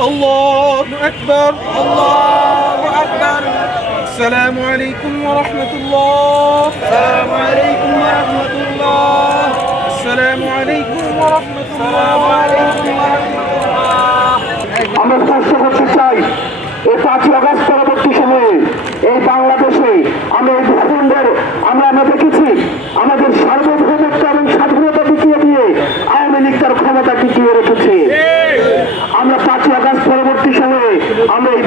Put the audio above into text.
الله أكبر الله أكبر السلام عليكم ورحمة الله السلام عليكم ورحمة الله السلام عليكم ورحمة الله আমরা স্পষ্ট করতে চাই এই 5ই আগস্ট পরবর্তী সময়ে এই বাংলাদেশে আমরা এই ভূখণ্ডের আমরা দেখেছি আমাদের সার্বভৌমত্ব এবং স্বাধীনতা টিকিয়ে দিয়ে আওয়ামী লীগ তার ক্ষমতা টিকিয়ে রেখেছে। আমরা 5ই আগস্ট পরবর্তী সময়ে আমরা এই